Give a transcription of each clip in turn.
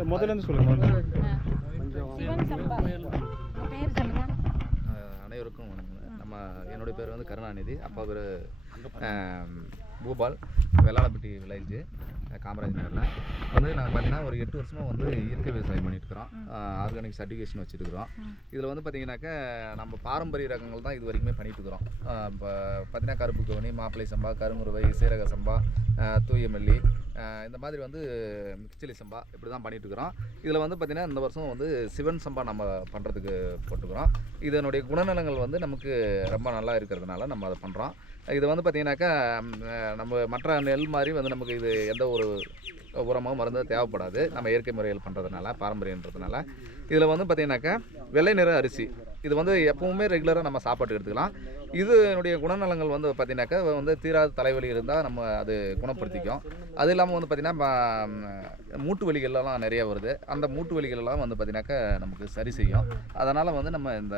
இல்லை முதல்ல இருந்து சொல்லுங்க. அனைவருக்கும் வணக்கம். நம்ம என்னுடைய பேர் வந்து கருணாநிதி. அப்பா பேர் பூபால். வெள்ளாளப்பட்டி வில்லேஜ். காமராஜ் நகரில். வந்து நாங்கள் பார்த்தீங்கன்னா ஒரு எட்டு வருஷமாக வந்து இயற்கை விவசாயம் பண்ணிட்டு இருக்கிறோம் ஆர்கானிக் சர்டிஃபிகேஷன் வச்சுருக்கிறோம். இதில் வந்து பார்த்தீங்கன்னாக்கா நம்ம பாரம்பரிய ரகங்கள் தான் இது வரைக்குமே பண்ணிட்டு இருக்கிறோம் இப்போ பார்த்தீங்கன்னா கருப்பு கவுனி மாப்பிளை சம்பா கருங்குருவை சீரக சம்பா அஹ் தூய மல்லி அஹ் இந்த மாதிரி வந்து கிச்சிலி சம்பா இப்படி தான் பண்ணிட்டு இருக்கிறோம் இதில் வந்து பார்த்திங்கன்னா இந்த வருஷம் வந்து சிவன் சம்பா நம்ம பண்ணுறதுக்கு போட்டுக்கிறோம். இதனுடைய குணநலங்கள் வந்து நமக்கு ரொம்ப நல்லா இருக்கிறதுனால நம்ம அதை பண்ணுறோம் இது வந்து பார்த்திங்கனாக்கா நம்ம மற்ற நெல் மாதிரி வந்து நமக்கு இது எந்த ஒரு 呃。உரமோ மருந்தோ தேவைப்படாது. நம்ம இயற்கை முறையில் பண்ணுறதுனால பாரம்பரியன்றதுனால. இதில் வந்து பார்த்திங்கனாக்கா வெள்ளை நிற அரிசி. இது வந்து எப்பவுமே ரெகுலராக நம்ம சாப்பாட்டு எடுத்துக்கலாம். இதனுடைய குணநலங்கள் வந்து பார்த்திங்கனாக்கா வந்து தீராத தலைவலி இருந்தால் நம்ம அது குணப்படுத்திக்கும். அது இல்லாமல் வந்து பார்த்திங்கன்னா மூட்டு வலிகள்லாம் நிறைய வருது. அந்த மூட்டு வலிகளெல்லாம் வந்து பார்த்திங்கனாக்கா நமக்கு சரி செய்யும். அதனால் வந்து நம்ம இந்த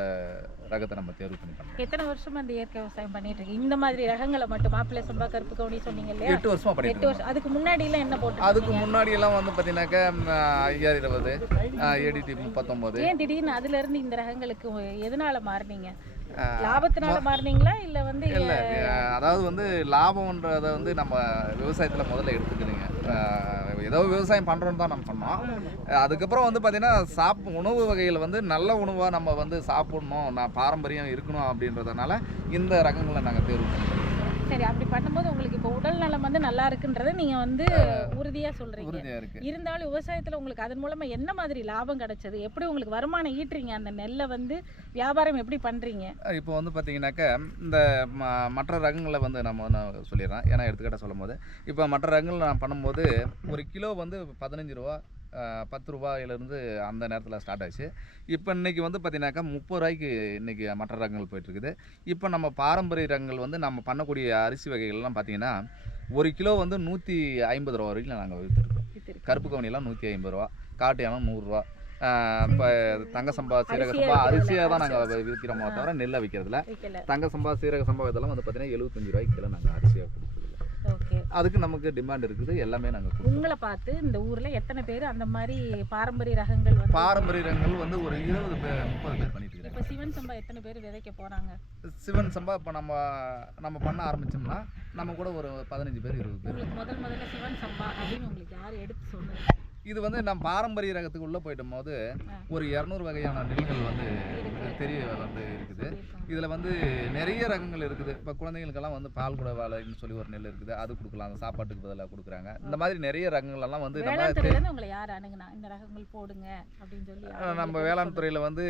ரகத்தை நம்ம தேர்வு பண்ணி பண்ணோம் எத்தனை வருஷமா இந்த இயற்கை விவசாயம் பண்ணிட்டு இருக்கீங்க? இந்த மாதிரி ரகங்களை மட்டும் மாப்பிள்ளை சம்பா கருப்பு கவுனி சொன்னீங்க இல்லையா? எட்டு வருஷமாக பண்ணிட்டு எட்டு. வருஷம். அதுக்கு முன்னாடி எல்லாம் என்ன போட்டு அதுக்கு முன்னாடி எல்லாம் வந்து பார்த்தீங்கன்னாக்கா ஐயா இருபது ஏடிடி முப்பத்தொம்போது. ஏன் திடீர்னு அதுல இருந்து இந்த ரகங்களுக்கு எதனால மாறுனீங்க? லாபத்தினால மாறுனீங்களா? இல்ல வந்து இல்லை அதாவது வந்து லாபம்ன்றதை வந்து நம்ம விவசாயத்தில் முதல்ல எடுத்துக்கணுங்க. அஹ் ஏதோ விவசாயம் பண்ணுறோன்னு தான் நம்ம பண்ணோம் அதுக்கப்புறம் வந்து பார்த்திங்கன்னா சாப் உணவு வகையில் வந்து நல்ல உணவாக நம்ம வந்து சாப்பிடணும் நான் பாரம்பரியம் இருக்கணும் அப்படின்றதுனால இந்த ரகங்களை நாங்கள் தேர்வு பண்ணிக்கிறோம் சரி அப்படி பண்ணும்போது உங்களுக்கு இப்போ உடல் நலம் வந்து நல்லா இருக்குன்றதை நீங்க வந்து உறுதியா சொல்றீங்க. உறுதியாக இருக்குது இருந்தாலும் விவசாயத்துல உங்களுக்கு அதன் மூலமா என்ன மாதிரி லாபம் கிடைச்சது? எப்படி உங்களுக்கு வருமானம் ஈட்டுறீங்க? அந்த நெல்லை வந்து வியாபாரம் எப்படி பண்றீங்க? இப்போ வந்து பார்த்தீங்கன்னாக்கா இந்த மற்ற ரகங்களை வந்து நம்ம நான் சொல்லிடுறேன். ஏன்னா எடுத்துக்கிட்ட சொல்லும் போது இப்போ மற்ற ரகங்கள் நான் பண்ணும்போது ஒரு கிலோ வந்து பதினஞ்சு ரூபா பத்து ரூபாயிலேருந்து அந்த நேரத்தில் ஸ்டார்ட் ஆச்சு. இப்போ இன்னைக்கு வந்து பார்த்தீங்கன்னாக்கா முப்பது ரூபாய்க்கு இன்னைக்கு மற்ற ரகங்கள் போயிட்டுருக்குது. இப்போ நம்ம பாரம்பரிய ரகங்கள் வந்து நம்ம பண்ணக்கூடிய அரிசி வகைகள்லாம் பார்த்தீங்கன்னா ஒரு கிலோ வந்து நூற்றி ஐம்பது ரூபா வரைக்கும் நாங்கள் விற்றுருக்கோம். கருப்பு கவனிலாம் நூற்றி ஐம்பது ரூபா காட்டு யானம் நூறுரூவா இப்போ தங்க சம்பா சீரக சம்பா. அரிசியாக தான் நாங்கள் விற்கிறோமோ தவிர நெல்லை விற்கிறதுல தங்க சம்பா சீரக சம்பா இதெல்லாம் வந்து பார்த்தீங்கன்னா எழுபத்தஞ்சு ரூபாய்க்கு கிலோ நாங்கள் அரிசியாக கொடுக்குறதில்ல ஓகே அதுக்கு நமக்கு டிமாண்ட் இருக்குது. எல்லாமே நாங்கள் உங்களை பார்த்து இந்த ஊர்ல எத்தனை பேர் அந்த மாதிரி பாரம்பரிய ரகங்கள் பாரம்பரிய ரகங்கள் வந்து ஒரு இருபது பேர் முப்பது பேர் பண்ணிட்டு இருக்காங்க இப்ப சிவன் சம்பா எத்தனை பேர் விதைக்க போறாங்க? சிவன் சம்பா இப்போ நம்ம நம்ம பண்ண ஆரம்பிச்சோம்னா நம்ம கூட ஒரு பதினஞ்சு பேர் இருபது பேர் முதல் முதல்ல சிவன் சம்பா அப்படின்னு உங்களுக்கு யார் எடுத்து சொன்னது? இது வந்து நம்ம பாரம்பரிய ரகத்துக்கு உள்ளே போயிட்டும். போது. ஒரு இரநூறு வகையான நெல்கள் வந்து தெரிய வந்து இருக்குது. இதில் வந்து நிறைய ரகங்கள் இருக்குது. இப்போ குழந்தைங்களுக்கெல்லாம் வந்து பால் கூட வாழைன்னு சொல்லி ஒரு நெல் இருக்குது. அது கொடுக்கலாம். அந்த சாப்பாட்டுக்கு பதிலாக கொடுக்குறாங்க. இந்த மாதிரி நிறைய ரகங்கள் எல்லாம் வந்து நம்ம யார் அணுகுனா? இந்த ரகங்கள் போடுங்க அப்படின்னு சொல்லி நம்ம வேளாண்? துறையில் வந்து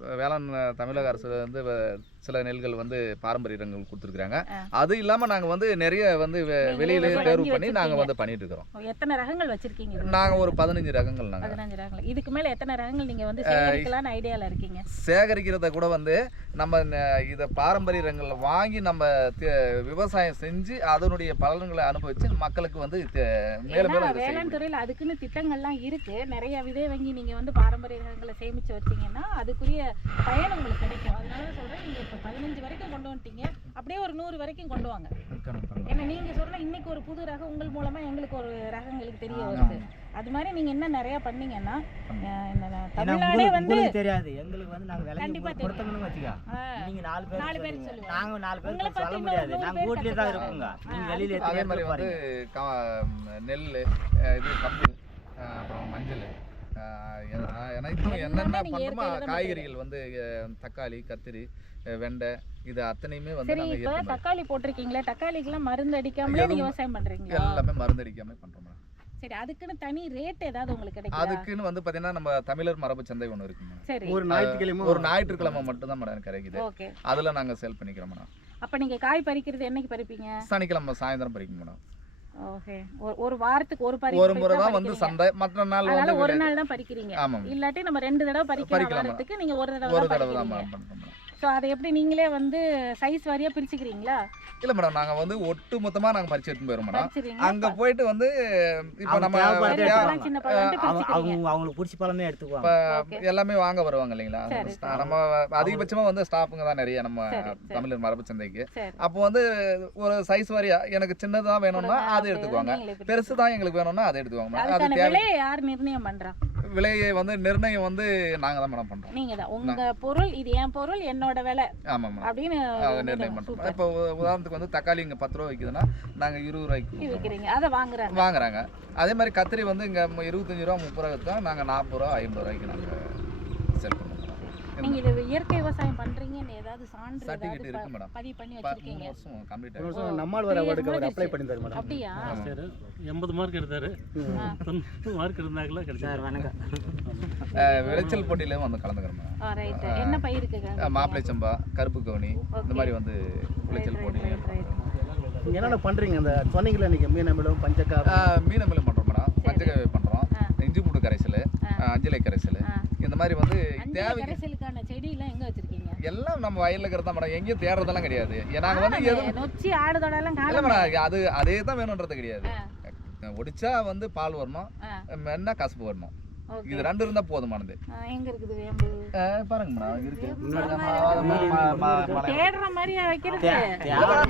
வேளாண் தமிழக அரசு வந்து சில நெல்கள் வந்து பாரம்பரிய ரகங்கள் கொடுத்துருக்குறாங்க. அது இல்லாமல் நாங்கள் வந்து நிறைய வந்து வெ- நீங்க வெளியிலே வாங்கி தேர்வு பண்ணி. நாங்கள் வந்து பண்ணிட்டு இருக்கிறோம். எத்தனை ரகங்கள் வச்சிருக்கீங்க? நாங்கள் ஒரு பதினஞ்சு ரகங்கள் நாங்கள் பதினஞ்சு ரகங்கள். இதுக்கு மேல எத்தனை ரகங்கள் நீங்க வந்து சேகரிக்கலாம்னு ஐடியால இருக்கீங்க? சேகரிக்கிறத கூட வந்து நம்ம இதை பாரம்பரிய ரகங்களை வாங்கி நம்ம விவசாயம் செஞ்சு அதனுடைய பலன்களை அனுபவிச்சு மக்களுக்கு வந்து மேலும் மேலும் இதை வேளாண். துறையில அதுக்குன்னு திட்டங்கள்லாம் இருக்கு. நிறைய விதை வங்கி நீங்க வந்து பாரம்பரிய ரகங்களை சேமிச்சு வச்சீங்கன்னா அதுக்குரிய பயன் உங்களுக்கு கிடைக்கும். அதனால தான் சொல்றேன் நீங்க இப்ப பதினஞ்சு வரைக்கும் கொண்டு வந்துட்டீங்க. அப்படியே ஒரு நூறு வரைக்கும் கொண்டு வாங்க. ஏன்னா நீங்க சொல்ற இன்னைக்கு ஒரு புது ரகம் உங்கள் மூலமா எங்களுக்கு ஒரு ரகங்களுக்கு தெரிய வருது. அது மாதிரி நீங்க என்ன நிறைய பண்ணீங்கன்னா தமிழ்நாடே வந்து தெரியாது. எங்களுக்கு வந்து நாங்க கண்டிப்பா. கொடுத்தோம்னு வச்சுக்கோ. நீங்க நாலு பேர் நாலு பேர் சொல்லுங்க. நாங்க நாலு பேர் உங்களை சொல்ல முடியாது. நாங்க வீட்லயே தான். இருப்போங்க. நீங்க வெளியில அதே மாதிரி வந்து நெல் இது கம்பு அப்புறம் மஞ்சள் அனைத்தும் என்னென்ன தான் காய்கறிகள் வந்து தக்காளி கத்திரி வெண்டை இது அத்தனையுமே வந்து சரி இப்ப. தக்காளி போட்டிருக்கீங்களே தக்காளிக்கெல்லாம் மருந்து அடிக்காமலே நீங்க விவசாயம் பண்றீங்களா? எல்லாமே மருந்து அடிக்காம பண்ணுறோம் சரி அதுக்குன்னு தனி ரேட் ஏதாவது உங்களுக்கு கிடைக்குதா? அதுக்குன்னு வந்து பார்த்தீங்கன்னா நம்ம தமிழர் மரபு சந்தை ஒன்று இருக்குங்க சரி. ஒரு ஞாயிற்றுக்கிழமை ஒரு ஞாயிற்றுக்கிழமை மட்டும்தான் மேடம் கிடைக்குது. ஓகே. அதில் நாங்கள் சேல் பண்ணிக்கிறோம் மேடம். அப்ப நீங்க காய் பறிக்கிறது என்னைக்கு பறிப்பீங்க? சனிக்கிழமை சாயந்தரம் பறிக்கும் மேடம். ஓகே. ஒரு ஒரு வாரத்துக்கு ஒரு பறி ஒரு முறை தான் வந்து சந்தை மற்ற நாள் அதனால ஒரு நாள் தான் பறிக்கிறீங்க. இல்லாட்டி நம்ம ரெண்டு தடவை பறிக்கலாம் பறிக்கலாம். வரதுக்கு நீங்க ஒரு தடவை ஒரு தான் தடவை தான் ஸோ அதை எப்படி நீங்களே வந்து சைஸ் வாரியா பிரிச்சுக்கிறீங்களா? இல்லை மேடம் நாங்கள் வந்து ஒட்டு மொத்தமாக நாங்கள் பறிச்சு எடுத்துன்னு போயிடும் மேடம் அங்கே போயிட்டு வந்து இப்போ நம்ம அவங்க அவங்களுக்கு பிடிச்ச பழமே எடுத்துக்குவாங்க. எல்லாமே வாங்க வருவாங்க இல்லைங்களா? நம்ம அதிகபட்சமாக வந்து ஸ்டாஃபுங்க தான் நிறைய நம்ம. தமிழர் மரபு சந்தைக்கு. அப்போ வந்து ஒரு சைஸ் வாரியா எனக்கு சின்னதா வேணும்னா அதை எடுத்துக்குவாங்க. பெருசு தான் எங்களுக்கு வேணும்னா அதை எடுத்துக்குவாங்க மேடம். அது தேவை யார் நிர்ணயம் பண்றா? விலையை வந்து நிர்ணயம் வந்து நாங்க தான் மேடம் பண்றோம். நீங்க தான். உங்க பொருள் இது என் பொருள் என்னோட விலை ஆமா மேடம் அப்படின்னு நிர்ணயம் பண்றோம். இப்போ உதாரணத்துக்கு வந்து தக்காளி இங்க பத்து ரூபா விற்குதுன்னா நாங்க இருபது ரூபாய்க்கு. விற்கிறீங்க அதை வாங்குறாங்க. வாங்குறாங்க. அதே மாதிரி கத்திரி வந்து இங்க இருபத்தஞ்சு ரூபா முப்பது ரூபா தான் நாங்க நாற்பது ரூபா ஐம்பது ரூபாய்க்கு நாங்க செல் பண்ணுறோம் நீங்க இது இயற்கை விவசாயம் பண்றீங்கன்னு ஏதாவது சான்று சர்டிஃபிகேட் இருக்கு மேடம் பதிவு பண்ணி வச்சிருக்கீங்க? வருஷம் கம்ப்ளீட் வருஷம் நம்மால் வர years அவருக்கு அவர் அப்ளை. பண்ணியிருந்தாரு மேடம் அப்படியா? சரி எண்பது மார்க் எடுத்தாரு. ஆ. தொண்ணூறு மார்க் இருந்தாங்களா கிடைச்சாரு சார் வணக்கம். விளைச்சல் போட்டியிலும் வந்து கலந்துக்கிறோம் மேடம் ரைட் என்ன பயிருக்கு அஹ் மாப்பிள்ளை சம்பா கருப்பு கவுனி இந்த மாதிரி வந்து விளைச்சல் போட்டியில் என்னென்ன பண்ணுறீங்க அந்த சொன்னீங்களே நீங்கள் மீனமிலும் பஞ்சக்கா மீன் மில்லும் பண்ணுறோம் மேடம் பஞ்சகவி பண்ணுறோம் ஆ. இஞ்சி பூண்டு கரைசல் அஞ்சலை கரைசல். இந்த மாதிரி வந்து தேவை கரைசலுக்கான செடி எல்லாம் எங்க வச்சிருக்கீங்க? எல்லாம் நம்ம வயல்ல இருக்கிறது மேடம். எங்கேயும் தேடுறதெல்லாம் கிடையாது. நாங்க வந்து எதுவும் நொச்சி அது அதே தான் வேணுன்றது கிடையாது. ஒடிச்சா வந்து பால் வரணும். ஆ. மென்னா கசப்பு வரணும். இது ரெண்டு இருந்தா போதுமானது. எங்க இருக்குது வேம்பு? அஹ் பாருங்க மேடம் இருக்கு. தேடுற வைக்கிறது. தேவை